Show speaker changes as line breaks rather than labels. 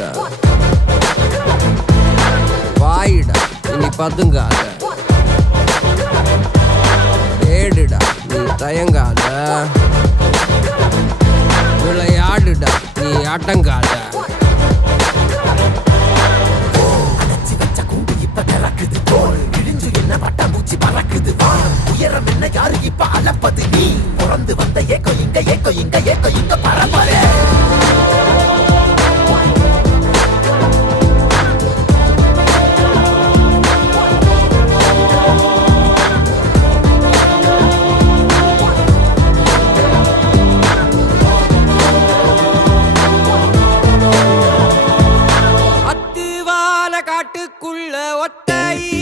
தூங்காத வாயிடா. இனி பதுங்காத. தேடுடா. நீ தயங்காத. விளையாடுடா. நீ அடங்காத.
இப்ப என்ன உயரம் என்ன யாரு? இப்ப அளப்பது நீ. பிறந்து வந்த ஏக்கம் இங்க ஏக்கம் இங்க ஏக்கம் இங்க பரம்பரை காட்டுக்குள்ள ஒத்தை.